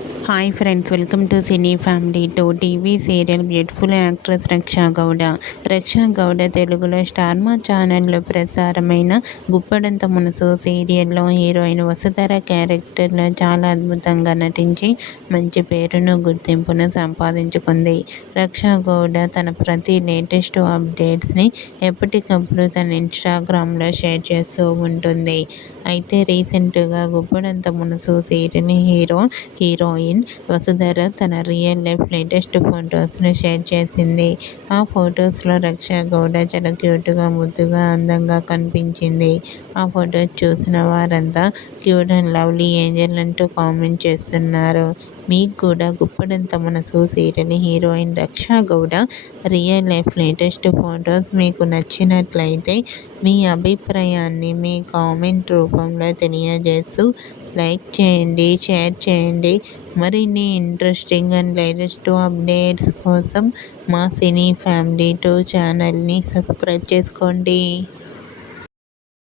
Hi friends, welcome to cine family to TV serial beautiful actress Raksha Gowda. Raksha Gowda తెలుగులో Star మా ఛానల్లో ప్రసారమైన గుప్పడంత మనసు సీరియల్లో హీరోయిన్ వసుధర క్యారెక్టర్లో చాలా అద్భుతంగా నటించి మంచి పేరును గుర్తింపును సంపాదించుకుంది. రక్షా గౌడ తన ప్రతి లేటెస్ట్ అప్డేట్స్ని ఎప్పటికప్పుడు తన ఇన్స్టాగ్రామ్లో షేర్ చేస్తూ ఉంటుంది. అయితే రీసెంట్గా గుప్పడంత మనసు సీరియల్ హీరోయిన్ వసుధర తన రియల్ లైఫ్ లేటెస్ట్ ఫొటోస్ను షేర్ చేసింది. ఆ ఫొటోస్లో రక్షా గౌడ చాలా క్యూట్గా, ముద్దుగా, అందంగా కనిపించింది. ఆ ఫొటోస్ చూసిన వారంతా క్యూట్ అండ్ లవ్లీ ఏంజల్ అంటూ కామెంట్ చేస్తున్నారు. మీకు కూడా గుప్పడంత మనసు serial heroine Raksha Gowda real life latest photos మీకు నచ్చినట్లయితే మీ అభిప్రాయాన్ని మీ కామెంట్ రూపంలో తెలియజేస్తూ లైక్ చేయండి, షేర్ చేయండి. మరిన్ని ఇంట్రెస్టింగ్ అండ్ లేటెస్ట్ అప్డేట్స్ కోసం మా సినీ ఫ్యామిలీ 2 ఛానల్ని సబ్స్క్రైబ్ చేసుకోండి.